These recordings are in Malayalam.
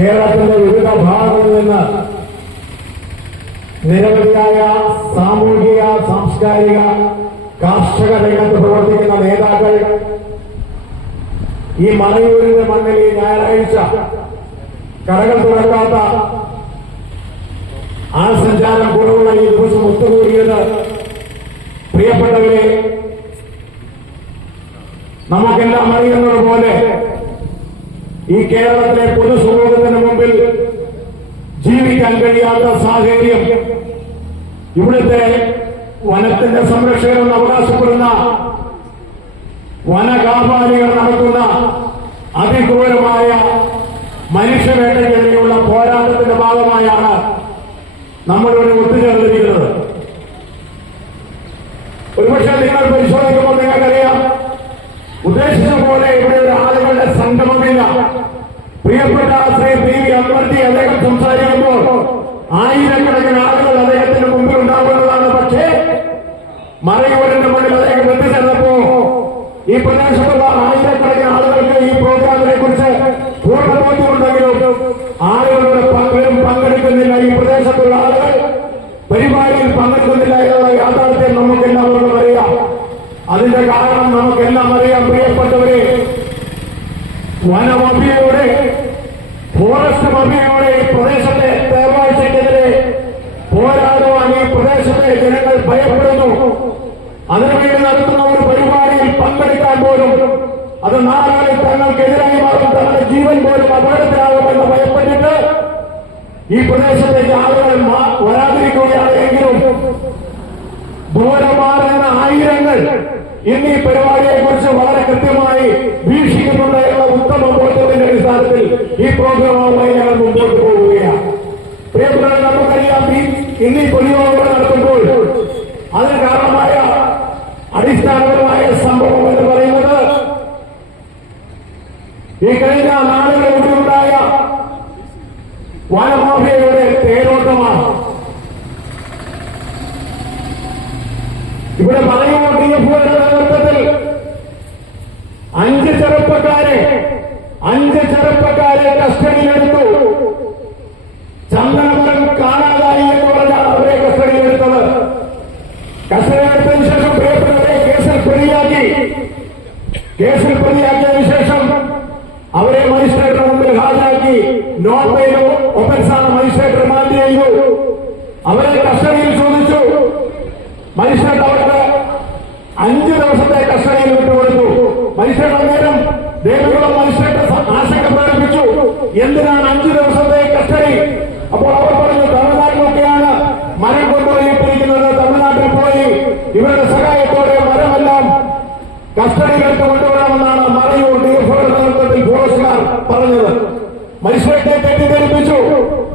കേരളത്തിന്റെ വിവിധ ഭാഗങ്ങളിൽ നിന്ന് നിരവധിയായ സാമൂഹിക സാംസ്കാരിക കാർഷിക രംഗത്ത് പ്രവർത്തിക്കുന്ന നേതാക്കൾ ഈ മലയൂരിന്റെ മണ്ണിൽ ഈ ഞായറാഴ്ച കടകൾ തുറക്കാത്ത ആ സഞ്ചാരം കുറവുള്ള ഈ ദിവസം ഒത്തുകൂടിയത് പ്രിയപ്പെട്ടവരെ നമുക്കെല്ലാം അറിയുന്നത് പോലെ ഈ കേരളത്തിലെ പൊതുസമൂഹത്തിന് മുമ്പിൽ ജീവിക്കാൻ കഴിയാത്ത സാഹചര്യം ഇവിടുത്തെ വനത്തിന്റെ സംരക്ഷകരെന്ന് അവകാശപ്പെടുന്ന വനകാപാലികൾ നടത്തുന്ന അതിക്രൂരമായ മനുഷ്യവേട്ടയ്ക്കെതിരെയുള്ള പോരാട്ടത്തിന്റെ ഭാഗമായാണ് നമ്മളിവിടെ ഒത്തുചേർന്നിരിക്കുന്നത്. ഒരുപക്ഷെ നിങ്ങൾ പരിശോധിക്കുമ്പോൾ നിങ്ങൾക്കറിയാം ഉദ്ദേശം మరగబడిన మండల ఈ ప్రదేశంలో నాయకులకి ఆడవాళ్ళకి ఈ ప్రోగ్రాం గురించి పూర్ణ ഘോരമാറാണ് ആയിരങ്ങൾ ഇന്ന് ഈ പരിപാടിയെ കുറിച്ച് വളരെ കൃത്യമായി വീക്ഷിക്കുന്നുണ്ട് എന്ന ഉത്തമ ബോധത്തിന്റെ അടിസ്ഥാനത്തിൽ ഈ പ്രോഗ്രാമുമായി ഞങ്ങൾ മുമ്പോട്ട് പോവുകയാണ്. പ്രിയപ്പെട്ട നമുക്കറിയാം ഇന്ന് പൊലിയോ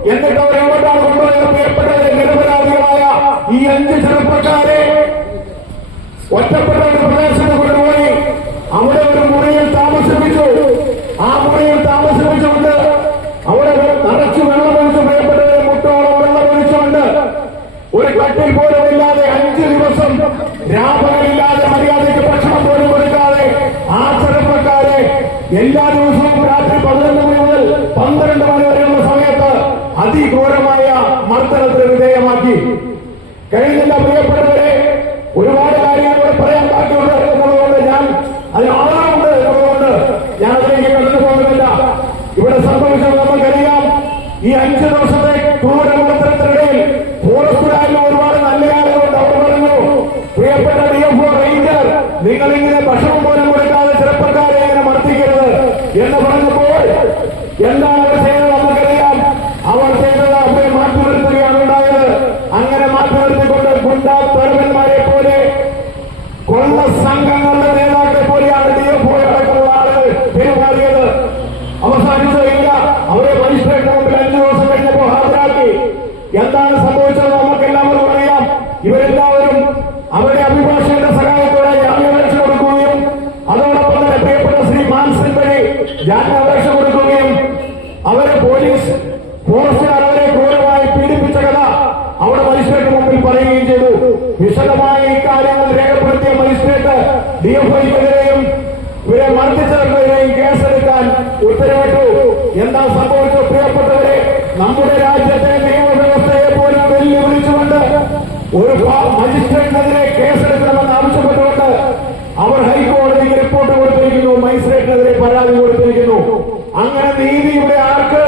എന്നിട്ട് അവർ എങ്ങോട്ടാണ് കൊണ്ടുപോയത് ഏർപ്പെട്ടത് നിരപരാധികളായ ഈ അഞ്ച് ചെറുപ്പം അതിഘോരമായ മർദ്ദനത്തിന് വിധേയമാക്കി. കഴിഞ്ഞില്ല പ്രിയപ്പെട്ടവരെ ഒരുപാട് ഒരു മജിസ്ട്രേറ്റിനെതിരെ കേസെടുക്കണമെന്ന് ആവശ്യപ്പെട്ടുകൊണ്ട് അവർ ഹൈക്കോടതിക്ക് റിപ്പോർട്ട് കൊടുത്തിരിക്കുന്നു മജിസ്ട്രേറ്റിനെതിരെ പരാതി കൊടുത്തിരിക്കുന്നു. അങ്ങനെ നീതി ഇവിടെ ആർക്ക്?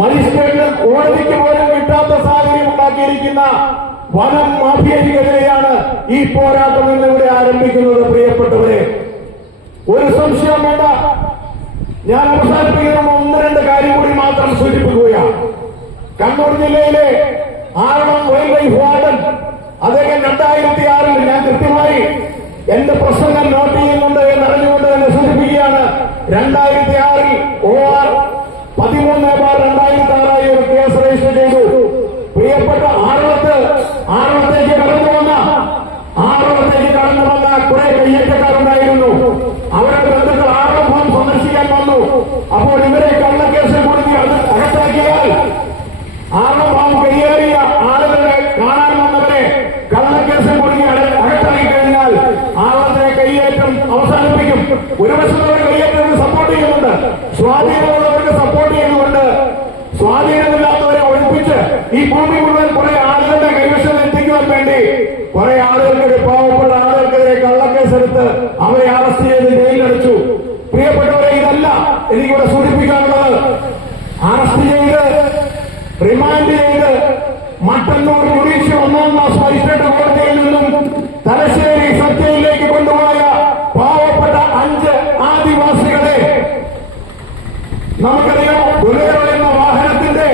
മജിസ്ട്രേറ്റ് കോടതിക്ക് പോലും കിട്ടാത്ത സാഹചര്യം ഉണ്ടാക്കിയിരിക്കുന്ന വനം മാഫിയയ്ക്കെതിരെയാണ് ഈ പോരാട്ടം ഇന്ന് ഇവിടെ ആരംഭിക്കുന്നത് പ്രിയപ്പെട്ടവരെ. ഒരു സംശയം വേണ്ട. ഞാൻ അവസാനിപ്പിക്കുന്ന ഒന്ന് രണ്ട് കാര്യം കൂടി മാത്രം സൂചിപ്പിക്കുകയാണ്. കണ്ണൂർ ജില്ലയിലെ ആറളം ലൈഫ് വാർഡൻ അദ്ദേഹം രണ്ടായിരത്തി ആറിൽ ഞാൻ കൃത്യമായി എന്റെ പ്രസംഗം നോട്ട് ചെയ്യുന്നുണ്ട് എന്ന് അറിഞ്ഞുകൊണ്ട് തന്നെ സൂചിപ്പിക്കുകയാണ്. രണ്ടായിരത്തി ആറിൽ ഒ ആർ പതിമൂന്ന് ബാർ രണ്ടായിരത്തി ആറായി ഒരു കേസ് രജിസ്റ്റർ ചെയ്തു പ്രിയപ്പെട്ട ആറളത്ത് ആറളത്തേക്ക് കടന്നു വന്ന ആറളത്തേക്ക് കടന്നു വന്ന കുറെ കയ്യേറ്റക്കാരുണ്ടായിരുന്നു അവരുടെ ബന്ധുക്കൾ ആറളം ഫാം സന്ദർശിക്കാൻ വന്നു അപ്പോൾ ഇവരെ കള്ളക്കേസിൽ കൊടുത്തി അകത്താക്കിയാൽ ആറളം ഫാം കയ്യേറിയ ആളുകളെ കാണാൻ വന്നവരെ കള്ളക്കേസിൽ കൊടുത്തി അകത്താക്കി കഴിഞ്ഞാൽ ആളത്തെ കയ്യേറ്റം അവസാനിപ്പിക്കും ഒരു വശത്തവർ കയ്യേറ്റത്തിന് സപ്പോർട്ട് ചെയ്യുന്നുണ്ട് സ്വാധീനമുള്ളവർക്ക് സപ്പോർട്ട് ചെയ്യുന്നുണ്ട് സ്വാധീനമില്ലാത്തവരെ ഒഴിപ്പിച്ച് ഈ ഭൂമി മുഴുവൻ കുറെ ആളുകളുടെ കൈവശം എത്തിക്കുവാൻ വേണ്ടി കുറെ ആളുകൾക്കെതിരെ പാവപ്പെട്ട ആളുകൾക്കെതിരെ കള്ളക്കേസെടുത്ത് അവരെ അറസ്റ്റ് ചെയ്ത് ജയിലടച്ചു പ്രിയപ്പെട്ടവരെ ഇതല്ല എനിക്കിവിടെ സൂചിപ്പിക്കാനുള്ളത്. അറസ്റ്റ് ചെയ്ത് റിമാൻഡ് ചെയ്ത് മട്ടന്നൂർ ജുഡീഷ്യൽ ഒന്നാം ക്ലാസ് മജിസ്ട്രേറ്റ് കോടതിയിൽ നിന്നും തലശ്ശേരി സത്യയിലേക്ക് കൊണ്ടുപോയ പാവപ്പെട്ട അഞ്ച് ആദിവാസികളെ നമുക്കറിയാം ബുലേറോ എന്ന വാഹനത്തിന്റെ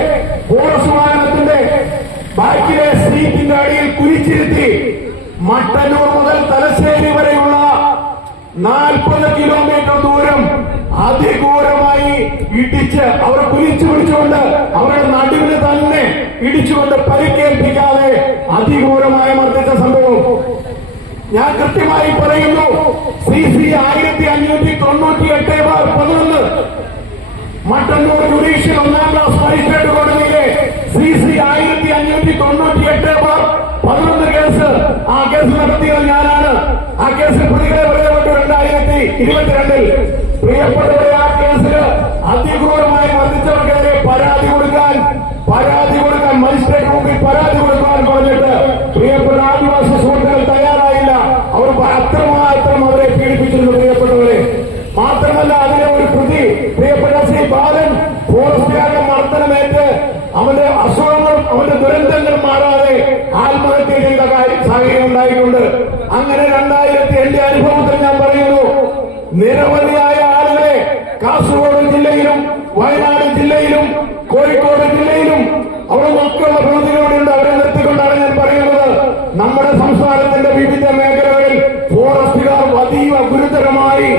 ഫോറസ്റ്റ് വാഹനത്തിന്റെ ബാക്കിലെ സീറ്റിന്റെ അടിയിൽ കുരിച്ചിരുത്തി മട്ടന്നൂർ മുതൽ തലശ്ശേരി വരെയുള്ള നാൽപ്പത് കിലോമീറ്റർ ദൂരം അതിഘോരമായി ഇടിച്ച് അവരെ കുലിച്ചു പിടിച്ചുകൊണ്ട് അവരുടെ നടുവിന് തന്നെ ഇടിച്ചുകൊണ്ട് പരിക്കേൽപ്പിക്കാതെ അതിഘോരമായ മർദ്ദിച്ച സംഭവം. ഞാൻ കൃത്യമായി പറയുന്നു സി സി ആയിരത്തി അഞ്ഞൂറ്റി തൊണ്ണൂറ്റി എട്ട് ബാർ പതിനൊന്ന്. മട്ടന്നൂർ ജുഡീഷ്യൽ ഒന്നാം ക്ലാസ് മജിസ്ട്രേറ്റ് കോടതിയിലെ സി സി ആയിരത്തി അഞ്ഞൂറ്റി തൊണ്ണൂറ്റി എട്ട് ബാർ പതിനൊന്ന് കേസ്. ആ കേസ് നടത്തിയത് ഞാനാണ്. ആ കേസിൽ പ്രതികളെ പറയപ്പെട്ടു രണ്ടായിരത്തി ഇരുപത്തിരണ്ടിൽ. പ്രിയപ്പെട്ടവരെ ആ കേസിൽ അതിക്രൂരമായി മർദ്ദിച്ചവർക്കെതിരെ പരാതി കൊടുക്കാൻ പരാതി കൊടുക്കാൻ മജിസ്ട്രേറ്റ് മുമ്പിൽ പരാതി കൊടുക്കാൻ പറഞ്ഞിട്ട് പ്രിയപ്പെട്ട ആദിവാസി സുഹൃത്തുക്കൾ തയ്യാറായില്ല അവർ അത്രമാത്രം അവരെ പീഡിപ്പിച്ചിരുന്നു പ്രിയപ്പെട്ടവരെ മാത്രമല്ല അതിലെ ഒരു കൃതി പ്രിയപ്പെട്ട ശ്രീ ബാലൻ ഫോറസ്റ്റുകാരുടെ മർദ്ദനമേറ്റ് അവന്റെ അസുഖങ്ങളും അവന്റെ ദുരന്തങ്ങൾ മാറാതെ ആത്മഹത്യ ചെയ്ത കാര്യം സാഹചര്യം ഉണ്ടായിട്ടുണ്ട് അങ്ങനെ രണ്ടായിരത്തി എന്റെ അനുഭവത്തിൽ ഞാൻ പറയുന്നു നിരവധിയായ ആളുകളെ കാസർഗോഡ് ജില്ലയിലും വയനാട് ജില്ലയിലും കോഴിക്കോട് ജില്ലയിലും അവിടെ മക്കളുള്ള പ്രതികളുണ്ട് അവരെ നിർത്തിക്കൊണ്ടാണ് ഞാൻ പറയുന്നത് നമ്മുടെ സംസ്ഥാനത്തിന്റെ വിവിധ മേഖലകളിൽ ഫോറസ്റ്റുകാർ അതീവ ഗുരുതരമായി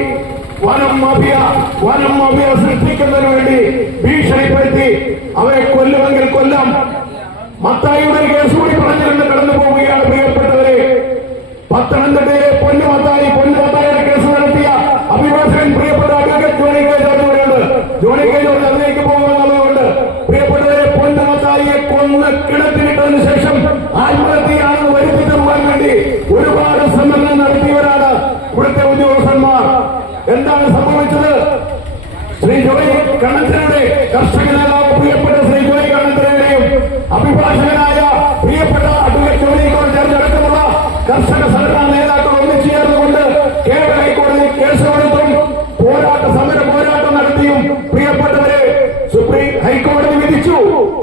വനം മാഫിയ വനം മാഫിയ സൃഷ്ടിക്കുന്നതിന് വേണ്ടി ഭീഷണിപ്പെടുത്തി അവരെ കൊല്ലുമെങ്കിൽ കൊല്ലാം. മത്തായിയുടെ കേസ് കൂടി പറഞ്ഞിട്ടുണ്ട് കടന്നു പോവുകയാണ് പ്രിയപ്പെട്ടവരെ. പത്തനംതിട്ടയിലെ പൊന്നു മത്തായി പൊന്നു മത്തായിയുടെ കേസ് നടത്തിയ അഭിഭാഷകൻ പ്രിയപ്പെട്ട അഡ്വക്കേറ്റ് ജോണി കെ ജോർജ് ഇവിടെയുണ്ട് ജോണി കെ ജോർജ് അതിലേക്ക് പോകുമെന്നുള്ളതുകൊണ്ട് പ്രിയപ്പെട്ടവരെ പൊന്നു മത്തായിയെ കൊന്ന് കിടത്തിലിട്ടതിനു ശേഷം ആത്മഹത്യയാണെന്ന് വരുത്തി തരുവാൻ വേണ്ടി ഒരുപാട് ശ്രമങ്ങൾ നടത്തിയവരാണ് ഇവിടുത്തെ ഉദ്യോഗസ്ഥന്മാർ എന്താണ് സംഭവിച്ചത് ശ്രീ ജോയി കണ്ണന്തരയുടെ കർഷക നേതാവ് പ്രിയപ്പെട്ട ശ്രീ ജോയി കണ്ണന്തരയുടെയും അഭിഭാഷകനായ പ്രിയപ്പെട്ട അഡ്വക്കേറ്റ് ജോലി ചേർന്ന് അടക്കമുള്ള കർഷക സംഘടനാ നേതാക്കൾ ഒന്നിച്ചു ചേർന്നുകൊണ്ട് കേരള ഹൈക്കോടതി കേസുകൊടുത്തും പോരാട്ട സമര പോരാട്ടം നടത്തിയും പ്രിയപ്പെട്ടവരെ സുപ്രീം ഹൈക്കോടതി വിധിച്ചു.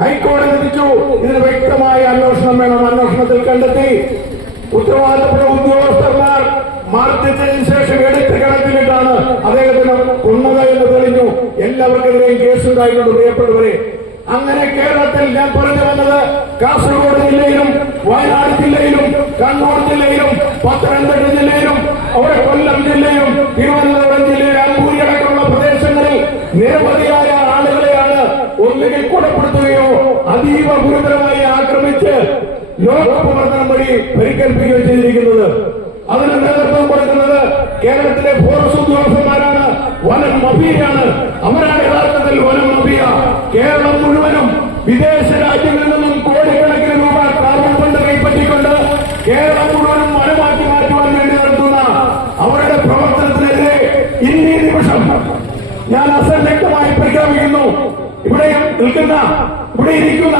ഹൈക്കോടതി വിധിച്ചു. ഇതിന് വ്യക്തമായ അന്വേഷണം വേണം. അന്വേഷണത്തിൽ കണ്ടെത്തി. ഉത്തരവാദിത്തപ്പെട്ട ഉദ്യോഗസ്ഥന്മാർ മർദ്ദിച്ചതിന് ശേഷം എടുത്ത് കണക്കിലിട്ടാണ് അദ്ദേഹത്തിന് കൊന്നത് എന്ന് തെളിഞ്ഞു. എല്ലാവർക്കെതിരെയും കേസുണ്ടായിട്ടുണ്ട് പ്രിയപ്പെട്ടവരെ. അങ്ങനെ കേരളത്തിൽ ഞാൻ പറഞ്ഞു വന്നത് കാസർഗോഡ് ജില്ലയിലും വയനാട് ജില്ലയിലും കണ്ണൂർ ജില്ലയിലും പത്തനംതിട്ട ജില്ലയിലും അവിടെ കൊല്ലം ജില്ലയിലും തിരുവനന്തപുരം ജില്ലയിലെ അമ്പൂരിയടക്കമുള്ള പ്രദേശങ്ങളിൽ നിരവധിയായ ആളുകളെയാണ് ഒന്നുകിൽ കൊലപ്പെടുത്തുകയോ അതീവ ഗുരുതരമായി ആക്രമിച്ച് ലോകപ്രവർത്തനം വഴി പരിക്കേൽപ്പിക്കുകയോ ചെയ്തിരിക്കുന്നത്. അതിന് നേതൃത്വം കൊടുക്കുന്നത് കേരളത്തിലെ ഫോറസ്റ്റ് ഉദ്യോഗസ്ഥന്മാരാണ്. വനം മഫിയാണ് അവരാണ് യഥാർത്ഥത്തിൽ വനം മഫിയ കേരളം മുഴുവനും വിദേശ ഞാൻ അസംശക്തമായി പ്രഖ്യാപിക്കുന്നു. ഇവിടെ നിൽക്കുന്ന ഇവിടെ ഇരിക്കുന്ന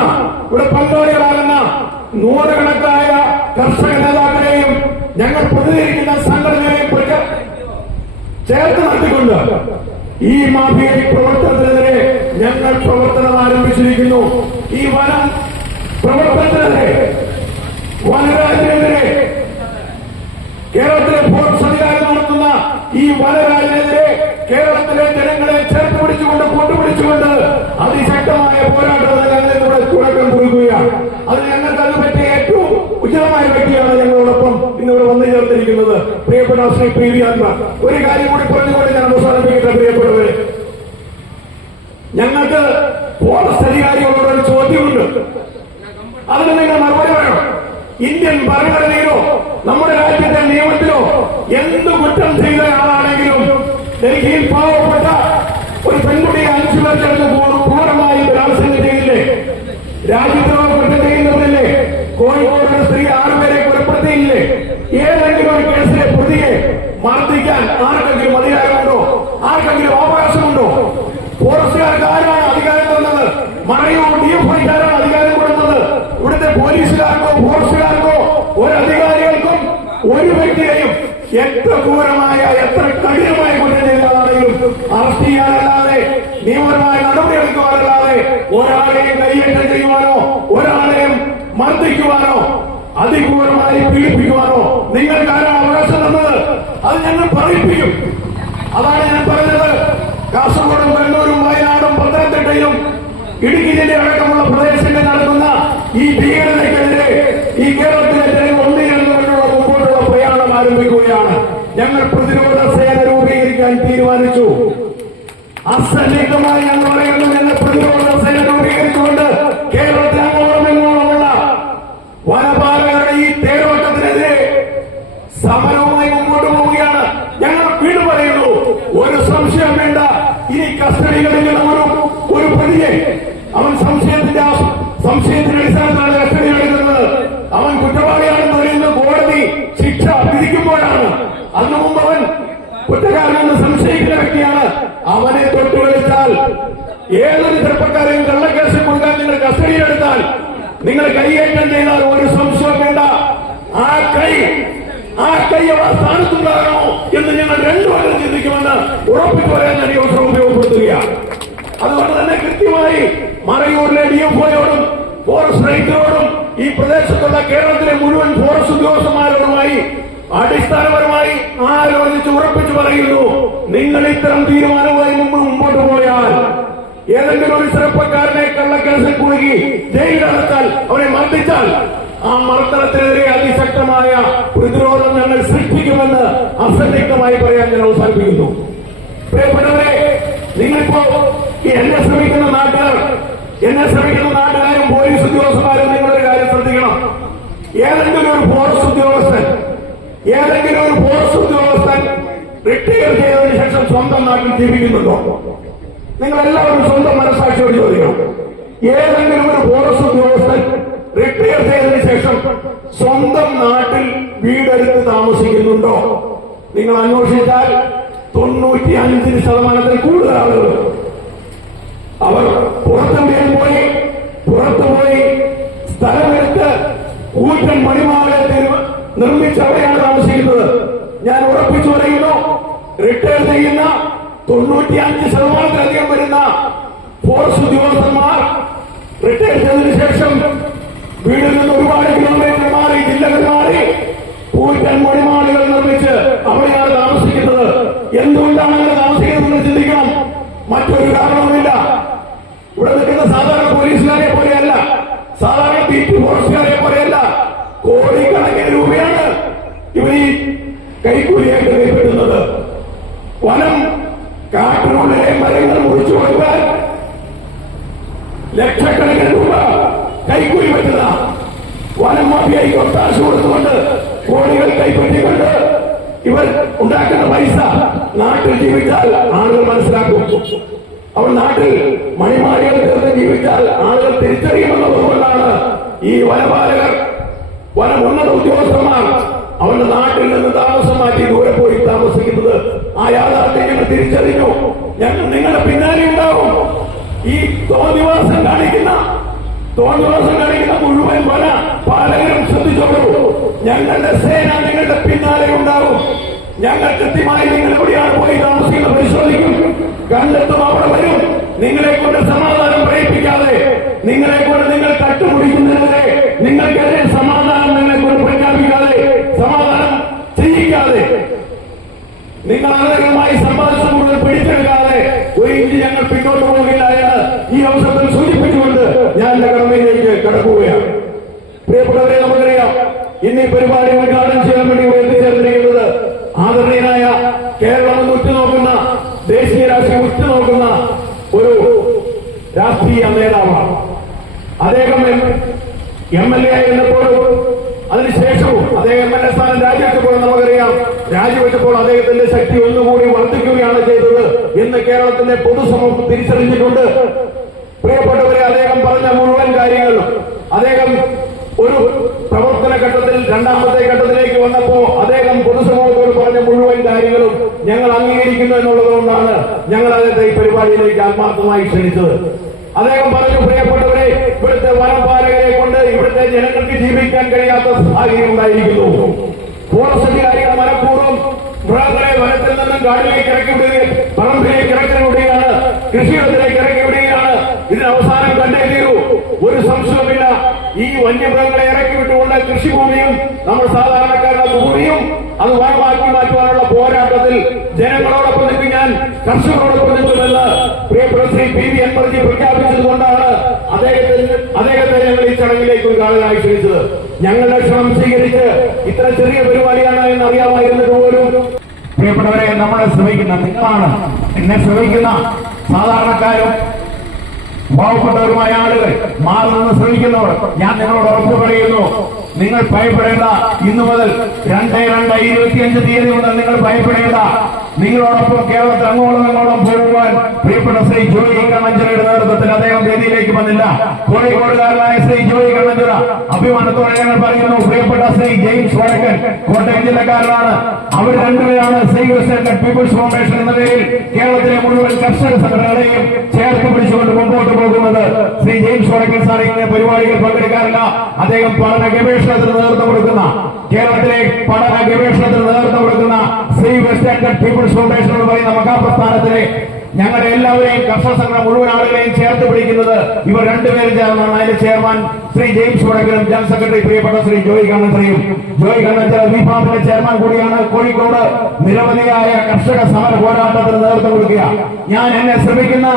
ഇവിടെ പങ്കാളികളാകുന്ന നൂറുകണക്കായ കർഷക നേതാക്കളെയും ഞങ്ങൾ പ്രതികരിക്കുന്ന സംഘടനയെയും ചേർത്ത് നിർത്തിക്കൊണ്ട് ഈ മാഫിയ പ്രവർത്തനത്തിനെതിരെ ഞങ്ങൾ പ്രവർത്തനം ആരംഭിച്ചിരിക്കുന്നു. ഈ വന പ്രവർത്തനത്തിനെതിരെ വനരാജിനെതിരെ കേരളത്തിലെ അധികാരം നടത്തുന്ന ഈ വനരാജിനെതിരെ കേരളത്തിലെ ജനങ്ങളെ ചേർത്ത് പിടിച്ചുകൊണ്ട് കൂട്ടുപിടിച്ചുകൊണ്ട് അതിശക്തമായ ഇവിടെ തുടക്കം കുറിക്കുകയാണ്. അത് ഞങ്ങൾക്ക് അത് പറ്റിയ ഏറ്റവും ഉചിതമായ വ്യക്തിയാണ് ഞങ്ങളോടൊപ്പം ഇന്നിവിടെ വന്നു ചേർന്നിരിക്കുന്നത്. പ്രിയപ്പെട്ട ശ്രീ പി വി ആത്മ ഒരു കാര്യം കൂടി പറഞ്ഞുകൊണ്ട് ഞാൻ അവസാനിപ്പിക്കട്ടെ പ്രിയപ്പെട്ടവരെ. ഞങ്ങൾക്ക് ഫോറസ്റ്റ് അധികാരികളോട് ഒരു ചോദ്യമുണ്ട്. അതിന് നിങ്ങൾ മറുപടി വേണം ഇന്ത്യൻ ഭരണഘടനയിലോ നമ്മുടെ രാജ്യത്തെ നിയമത്തിലോ എന്ത് കുറ്റം ചെയ്ത ആളാണെങ്കിലും ഡൽഹിയിൽ പാവപ്പെട്ട ഒരു പെൺകുട്ടിയെ അഞ്ചു പേർ ചേർന്ന് ക്രൂ- ക്രൂരമായി ബലാത്സംഗം ചെയ്തില്ലേ രാജ്യദ്രോഹ ചെയ്യുന്നതില്ലേ കോഴിക്കോട് സ്ത്രീ ആറുപേരെ കൊലപ്പെടുത്തിയില്ലേ ഏതെങ്കിലും ഒരു കേസിലെ പ്രതിയെ മർദ്ദിക്കാൻ ആർക്കെങ്കിലും അധികാരമുണ്ടോ? ആർക്കെങ്കിലും അവകാശമുണ്ടോ? ഫോറസ്റ്റുകാർക്ക് ആരാണ് അധികാരം തന്നത്? മറയൂർ ഡിഎഫ്ഐക്കാരാണ് അധികാരം കൊടുത്തത്. ഇവിടുത്തെ പോലീസുകാർക്കോ ഒരു അധികാരികൾക്കും ഒരു വ്യക്തിയെയും എത്ര ക്രൂരമായ എത്ര കഠിനമായ അറസ്റ്റ് ചെയ്യാനല്ലാതെ നിയമപരമായ നടപടിയെടുക്കുവാനല്ലാതെ ഒരാളെയും കൈയേറ്റം ചെയ്യുവാനോ ഒരാളെയും മർദ്ദിക്കുവാനോ അതിക്രൂരമായി പീഡിപ്പിക്കുവാനോ നിങ്ങൾക്ക് ആരാണ് അവകാശം തന്നത്? അത് ഞങ്ങൾ പറയിപ്പിക്കും. അതാണ് ഞാൻ പറഞ്ഞത്. കാസർഗോഡും കണ്ണൂരും വയനാടും പത്തനംതിട്ടയും ഇടുക്കി ജില്ലയടക്കമുള്ള പ്രദേശങ്ങളിൽ നടക്കുന്ന ഈ ഭീകരതയ്ക്കെതിരെ ഈ കേരളത്തിലെ ജനങ്ങൾ ഒന്നിനുള്ള മുമ്പോട്ടുള്ള പ്രയാണം ആരംഭിക്കുകയാണ്. ഞങ്ങൾ പ്രതിരോധ രൂപീകരിക്കാൻ തീരുമാനിച്ചു. അസന്നിഗ്ധമായി ഞാൻ പറയുന്നു എന്ന പ്രതിരോധ സേന രൂപീകരിച്ചുകൊണ്ട് കേരളത്തിൽ അങ്ങോളം ഇങ്ങോളമുള്ള വനപാലകരുടെ ഈ തേരോട്ടത്തിനെതിരെ സമരവുമായി മുമ്പോട്ട് പോവുകയാണ് ഞങ്ങൾ വീണ്ടും പറയുന്നു ഒരു സംശയം വേണ്ട ഇനി കസ്റ്റഡികളിൽ ഒരു ഒരു പ്രതിയെ അവൻ സംശയത്തിന്റെ ആ- സംശയത്തിന്റെ അടിസ്ഥാനത്തിലാണ് കസ്റ്റഡിയിൽ എടുക്കുന്നത് അവൻ കുറ്റവാളിയാണെന്ന് പറയുന്ന കോടതി ശിക്ഷ വിധിക്കുമ്പോഴാണ് അന്ന് മുമ്പ് അവൻ കുറ്റക്കാരനെന്ന് സംശയിക്കുന്ന വ്യക്തിയാണ് അവനെ തൊട്ട് കളിച്ചാൽ ഏതൊരു ചെറുപ്പക്കാരെയും കള്ളക്കേസിൽ കൊടുക്കാൻ നിങ്ങൾ കസ്റ്റഡിയിലെടുത്താൽ നിങ്ങൾ കൈയേറ്റം ചെയ്താൽ ഒരു സംശയം വേണ്ട. ആ കൈ ആ കൈ ആ സ്ഥാനത്തുണ്ടാകണോ എന്ന് ഞങ്ങൾ രണ്ടുപേരും ചിന്തിക്കുമെന്ന് ഉറപ്പിച്ചു പറയാൻ ഞാൻ ഈ അവസരം ഉപയോഗപ്പെടുത്തുകയാണ്. അതുകൊണ്ട് തന്നെ കൃത്യമായി മറയൂരിലെ ഡി എഫ് ഒയോടും ഫോറസ്റ്റ് റൈറ്ററോടും ഈ പ്രദേശത്തുള്ള കേരളത്തിലെ മുഴുവൻ ഫോറസ്റ്റ് ഉദ്യോഗസ്ഥന്മാരോടുമായി അടിസ്ഥാനപരമായി ആലോചിച്ച് ഉറപ്പിച്ചു പറയുന്നു നിങ്ങൾ ഇത്തരം തീരുമാനവുമായി മുമ്പ് മുമ്പോട്ട് പോയാൽ ഏതെങ്കിലും ഒരു ചെറുപ്പക്കാരനെ കള്ളക്കേസിൽ കുടുങ്ങി ജയിലിലടച്ചാൽ അവനെ മർദ്ദിച്ചാൽ ആ മർദ്ദനത്തിനെതിരെ അതിശക്തമായ പ്രതിരോധം ഞങ്ങൾ സൃഷ്ടിക്കുമെന്ന് അസന്നിഗ്ധമായി പറയാൻ ഞാൻ അവസാനിപ്പിക്കുന്നു. നിങ്ങളിപ്പോ എന്നെ ശ്രമിക്കുന്ന നാട്ടുകാർ എന്നെ ശ്രമിക്കുന്ന നാട്ടുകാരും പോലീസ് ഉദ്യോഗസ്ഥന്മാരും നിങ്ങളൊരു കാര്യം ശ്രദ്ധിക്കണം. ഏതെങ്കിലും ഒരു ഫോറസ്റ്റ് ഉദ്യോഗസ്ഥൻ ഏതെങ്കിലും ഒരു ഫോറസ്റ്റ് ഉദ്യോഗസ്ഥൻ റിട്ടയർ ചെയ്തതിനു ശേഷം സ്വന്തം നാട്ടിൽ ജീവിക്കുന്നുണ്ടോ? നിങ്ങൾ എല്ലാവരും സ്വന്തം മനസ്സാക്ഷിയോട് ചോദിക്കണം ഏതെങ്കിലും ഒരു ഫോറസ്റ്റ് ഉദ്യോഗസ്ഥൻ റിട്ടയർ ചെയ്തതിനു ശേഷം സ്വന്തം നാട്ടിൽ വീടെടുത്ത് താമസിക്കുന്നുണ്ടോ? നിങ്ങൾ അന്വേഷിച്ചാൽ തൊണ്ണൂറ്റി അഞ്ചിന് ശതമാനത്തിൽ കൂടുതൽ ആളുകൾ. അവർ പുറത്തെവിടെയും പോയി പുറത്തു പോയി സ്ഥലമെടുത്ത് കൂറ്റൻ മണിമാലയത്തിൽ നിർമ്മിച്ച് അവിടെയാണ് താമസിക്കുന്നത്. ഞാൻ ഉറപ്പിച്ചു പറയുന്നു റിട്ടയർ ചെയ്യുന്ന തൊണ്ണൂറ്റിയഞ്ച് ശതമാനത്തിലധികം ഫോറസ്റ്റ് ഉദ്യോഗസ്ഥന്മാർ റിട്ടയർ ചെയ്തതിനു ശേഷം വീടിൽ നിന്ന് ഒരുപാട് കിലോമീറ്റർ മാറി ജില്ലകൾ മാറി കോടികൾ കൈപ്പറ്റിക്കൊണ്ട് ഇവർ ഉണ്ടാക്കുന്ന പൈസ നാട്ടിൽ ജീവിച്ചാൽ ആളുകൾ മനസ്സിലാക്കും. അവർ നാട്ടിൽ മണിമാളികൾ ചേർന്ന് ജീവിച്ചാൽ ആളുകൾ തിരിച്ചറിയുമെന്നതുകൊണ്ടാണ് ഈ വനപാലകർ വനം ഉന്നത ഉദ്യോഗസ്ഥന്മാർ അവരുടെ നാട്ടിൽ നിന്ന് താമസം മാറ്റി ദൂരെ പോയി താമസിക്കുന്നത് ആ യാഥാർത്ഥ്യം ഞങ്ങൾ തിരിച്ചറിഞ്ഞു. ഞങ്ങൾ നിങ്ങളുടെ പിന്നാലെ ഉണ്ടാവും. ഈ തോന്നിവാസം കാണിക്കുന്ന തോന്നിവാസം കാണിക്കുന്ന മുഴുവൻ പല പാലകരും ശ്രദ്ധിച്ചോളൂ. ഞങ്ങളുടെ സേന നിങ്ങളുടെ പിന്നാലെ ഉണ്ടാവും ഞങ്ങൾ കൃത്യമായി നിങ്ങളുടെ കൂടിയാണ് പോയി താമസിക്കുന്നത്. പരിശോധിക്കും. കണ്ടെത്തും. അവിടെ വരും. നിങ്ങളെ കൊണ്ട് സമാധാനം രാജിവെച്ചപ്പോൾ അദ്ദേഹത്തിന്റെ ശക്തി ഒന്നുകൂടി വർദ്ധിക്കുകയാണ് ചെയ്തത് എന്ന് കേരളത്തിന്റെ പൊതുസമൂഹം തിരിച്ചറിഞ്ഞിട്ടുണ്ട്. പ്രിയപ്പെട്ടവരെ അദ്ദേഹം പറഞ്ഞ മുഴുവൻ കാര്യങ്ങളും അദ്ദേഹം ഒരു പ്രവർത്തന ഘട്ടത്തിൽ രണ്ടാമത്തെ ഘട്ടത്തിലേക്ക് വന്നപ്പോ അദ്ദേഹം പൊതുസമൂഹത്തോട് പറഞ്ഞ മുഴുവൻ കാര്യങ്ങളും ഞങ്ങൾ അംഗീകരിക്കുന്നു എന്നുള്ളതുകൊണ്ടാണ് ഞങ്ങൾ അദ്ദേഹത്തെ ഈ പരിപാടിയിലേക്ക് ആത്മാർത്ഥമായി ക്ഷണിച്ചത്. അദ്ദേഹം പറഞ്ഞു പ്രിയപ്പെട്ടവരെ ഇവിടുത്തെ വനപാലകരെ കൊണ്ട് ഇവിടുത്തെ ജനങ്ങൾക്ക് ജീവിക്കാൻ കഴിയാത്ത സാഹചര്യം ഉണ്ടായിരിക്കുന്നു. ഫോറസ്റ്റുകാരികൾ മനഃപൂർവം മൃഗങ്ങളെ വനത്തിൽ നിന്നും കാടിലേക്ക് ഇറക്കി വിടുകയും പറമ്പിലേക്ക് ഇറക്കി വിടുകയാണ് കൃഷിയിടത്തിലേക്ക് ഇറക്കി വിടുകയാണ് ഇതിന് അവസാനം കണ്ടേ തീരൂ ഒരു സംശയവുമില്ല. ഈ വന്യമൃഗങ്ങളെ ഇറക്കി വിട്ടുകൊണ്ട് കൃഷിഭൂമിയും നമ്മൾ സാധാരണക്കാരുടെ ഭൂമിയും അത് വനമാക്കി മാറ്റുവാനുള്ള പോരാട്ടത്തിൽ ജനങ്ങളോടൊപ്പം നിൽക്കും ഞാൻ കർഷകരോടൊപ്പം നിൽക്കുമെന്ന് ശ്രീ പി വി എൻപർജി പ്രഖ്യാപിച്ചതുകൊണ്ടാണ് അദ്ദേഹത്തിൽ അദ്ദേഹത്തെ ഞങ്ങൾ ഈ ചടങ്ങിലേക്ക് ഒരു കാണാനായി ക്ഷണിച്ചത്. ഞങ്ങളുടെ ക്ഷണം സ്വീകരിച്ച് ഇത്ര ചെറിയ പരിപാടിയാണ് എന്ന് അറിയാമായിരുന്നിട്ട് പോലും. പ്രിയപ്പെട്ടവരെ നമ്മളെ ശ്രമിക്കുന്ന നിങ്ങളാണ് എന്നെ ശ്രമിക്കുന്ന സാധാരണക്കാരും പാവപ്പെട്ടവരുമായ ആളുകൾ മാറി നിന്ന് ശ്രമിക്കുന്നവർ. ഞാൻ നിങ്ങളോട് ഉറപ്പ് പറയുന്നു നിങ്ങൾ ഭയപ്പെടേണ്ട ഇന്നു മുതൽ രണ്ട് രണ്ട് ഇരുപത്തിയഞ്ച് തീയതി മുതൽ നിങ്ങൾ ഭയപ്പെടേണ്ട. നിങ്ങളോടൊപ്പം കേരളത്തിൽ അങ്ങോളം അങ്ങോളം പോകുവാൻ പ്രിയപ്പെട്ട ശ്രീ ജോയി കണ്ണഞ്ചിറയുടെ നേതൃത്വത്തിൽ അദ്ദേഹം വേദിയിലേക്ക് വന്നില്ല. കോഴിക്കോടുകാരനായ ശ്രീ ജോയി കണ്ണഞ്ചിറ അഭിമാനത്തോടെ ഞങ്ങൾ പറയുന്നു പ്രിയപ്പെട്ട ശ്രീ ജെയിംസ് വടക്കൻ കോട്ടയം ജില്ലക്കാരനാണ്. അവർ രണ്ടുപേരാണ് ശ്രീകൃഷ്ണന്റെ പീപ്പിൾസ് ഫൗണ്ടേഷൻ എന്ന പേരിൽ കേരളത്തിലെ മുഴുവൻ കർഷക സംഘടനകളെയും ചേർത്ത് പിടിച്ചുകൊണ്ട് മുമ്പോട്ട് പോകുന്നത്. ശ്രീ ജെയിംസ് വടക്കൻ സാർ ഇങ്ങനെ പരിപാടികൾ പങ്കെടുക്കാറില്ല. അദ്ദേഹം പഠന ഗവേഷണത്തിന് നേതൃത്വം കൊടുക്കുന്ന കേരളത്തിലെ പഠന ഗവേഷണത്തിന് വെസ്റ്റേൺ പീപ്പിൾസ് ഫൗണ്ടേഷൻ എന്ന് പറയുന്ന മഹാപ്രസ്ഥാനത്തിലെ ഞങ്ങളുടെ എല്ലാവരെയും കർഷക സംഘം മുഴുവൻ ആളുകളെയും ചേർത്ത് പിടിക്കുന്നത് ഇവർ രണ്ടുപേരും ചേർന്നാണ്. അതിന്റെ ചെയർമാൻ ശ്രീ ജെയിംസ് വടക്കനും ജനറൽ സെക്രട്ടറി പ്രിയപ്പെട്ട ശ്രീ ജോയി കണ്ണത്രയും ജോയി കണ്ണത്ര ചെയർമാൻ കൂടിയാണ്. കോഴിക്കോട് നിരവധിയായ കർഷക സമര പോരാട്ടത്തിന് നേതൃത്വം കൊടുക്കുക. ഞാൻ എന്നെ ശ്രമിക്കുന്ന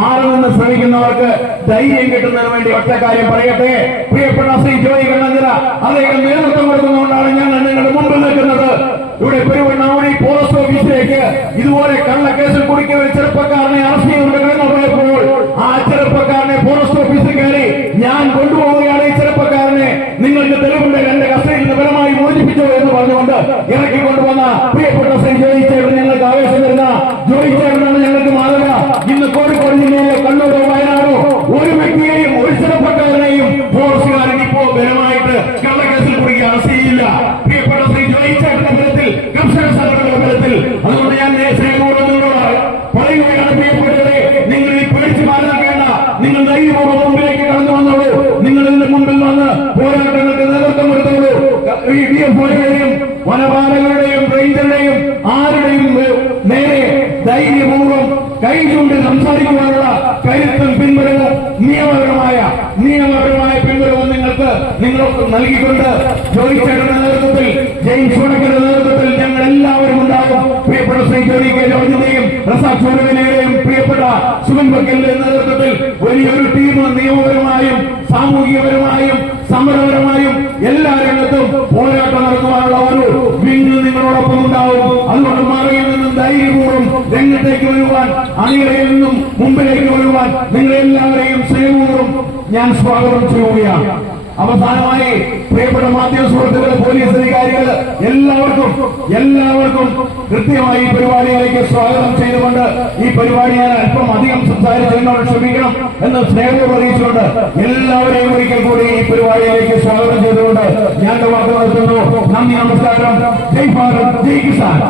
മാറി നിന്ന് ശ്രമിക്കുന്നവർക്ക് ധൈര്യം കിട്ടുന്നതിന് വേണ്ടി ഒറ്റ കാര്യം പറയട്ടെ. പ്രിയപ്പെട്ട ശ്രീ ജോയി കണ്ണഞ്ചിറ അദ്ദേഹം നേതൃത്വം കൊടുക്കുന്നതുകൊണ്ടാണ് ഞാൻ നിങ്ങളുടെ മുമ്പിൽ നിൽക്കുന്നത്. ഇവിടെ പെരുവണ്ണാമണി പോസ്റ്റ് ഓഫീസിലേക്ക് ഇതുപോലെ കള്ളക്കേസിൽ കുടിക്കുന്ന ഒരു ചെറുപ്പക്കാരനെ അറസ്റ്റ് ചെയ്തുകൊണ്ട് കടന്നു പോയപ്പോൾ ആ ചെറുപ്പക്കാരനെ പോസ്റ്റ് ഓഫീസിൽ കയറി ഞാൻ കൊണ്ടുപോവുകയാണ് ഈ ചെറുപ്പക്കാരനെ നിങ്ങൾക്ക് തെളിവുണ്ട് എന്റെ കസ്റ്റഡിയിൽ നിന്ന് ബലമായി മോചിപ്പിച്ചോ എന്ന് പറഞ്ഞുകൊണ്ട് ഇറക്കി കൊണ്ടുവന്ന പ്രിയപ്പെട്ട ശ്രീ ജോയി ചേട്ടൻ ഞങ്ങൾക്ക് ആവേശം തരുന്ന ജോയി ചേട്ടനാണ് ഞങ്ങൾക്ക് മാതൃക ഇന്ന് കോഴിക്കോട് ജില്ലയിലെ കണ്ണൂരോ വയനാടോ ഒരു വ്യക്തിയെയും ഒരു ചെറുപ്പക്കാരനെയും ഫോറസ്റ്റുകാരൻ ഇപ്പോ ബലമായിട്ട് കള്ളക്കേസിൽ കുടുക്കി അറസ്റ്റ് ചെയ്യില്ല പ്രിയപ്പെട്ട ശ്രീ ജോയി ചേട്ടന്റെ ബലത്തിൽ കർഷക സംഘടനയുടെ ബലത്തിൽ അതുകൊണ്ട് ഞാൻ സ്നേഹപൂർവം നിങ്ങളോട് പറയുകയാണ് പ്രിയപ്പെട്ടവരെ നിങ്ങൾ ഈ പേടിച്ച് മാറി നിൽക്കേണ്ട നിങ്ങൾ ധൈര്യപൂർവം മുമ്പിലേക്ക് കടന്നു വന്നോളൂ നിങ്ങൾ ഇതിന്റെ മുമ്പിൽ വന്ന് പോരാട്ടങ്ങൾക്ക് നേതൃത്വം കൊടുത്തോളൂ ഈ ഡി എഫ് ഒയുടെയും വനപാലകരുടെയും റേഞ്ചറുടെയും ആരുടെയും നേരെ ധൈര്യപൂർവം കൈ ചൂണ്ടി സംസാരിക്കുവാനുള്ള കരുത്തും പിൻബലവും നിയമപരമായ നിയമപരമായ പിൻബലവും നിങ്ങൾക്ക് നൽകിക്കൊണ്ട് ജോലിച്ചേട്ടന്റെ നേതൃത്വത്തിൽ ജെയിംസ് വടക്കന്റെ നേതൃത്വത്തിൽ ഞങ്ങൾ എല്ലാവരും ഉണ്ടാകും. പ്രിയപ്പെട്ട ശ്രീ ജോലി കെ ചൂടുവിനെയും പ്രിയപ്പെട്ട സുമൻ ബക്കലിന്റെ നേതൃത്വത്തിൽ വലിയൊരു ടീം നിയമപരമായും സാമൂഹികപരമായും സമരപരമായും എല്ലാ രംഗത്തും പോരാട്ടം നടത്തുവാനുള്ള ഒരു നിങ്ങളോടൊപ്പം ഉണ്ടാവും. അതുകൊണ്ട് മറയിൽ നിന്നും ധൈര്യപൂർവം രംഗത്തേക്ക് വരുവാൻ അണിയറയിൽ നിന്നും മുമ്പിലേക്ക് വരുവാൻ നിങ്ങളെല്ലാവരെയും സ്നേഹപൂർവം ഞാൻ സ്വാഗതം ചെയ്യുകയാണ്. അവസാനമായി പ്രിയപ്പെട്ട മാധ്യമ സുഹൃത്തുക്കൾ പോലീസ് അധികാരികൾ എല്ലാവർക്കും എല്ലാവർക്കും കൃത്യമായി ഈ സ്വാഗതം ചെയ്തുകൊണ്ട് ഈ പരിപാടി ഞാൻ അല്പം അധികം സംസാരിച്ചതിനോട് ക്ഷമിക്കണം എന്ന് സ്നേഹം അറിയിച്ചുകൊണ്ട് എല്ലാവരെയും ഒരിക്കൽ കൂടി ഈ പരിപാടിയിലേക്ക് സ്വാഗതം ചെയ്തുകൊണ്ട് ഞാൻ വാക്ക് നടത്തുന്നു നന്ദി നമസ്കാരം. ജയ് ഭാരത് ജയ് കിസാൻ.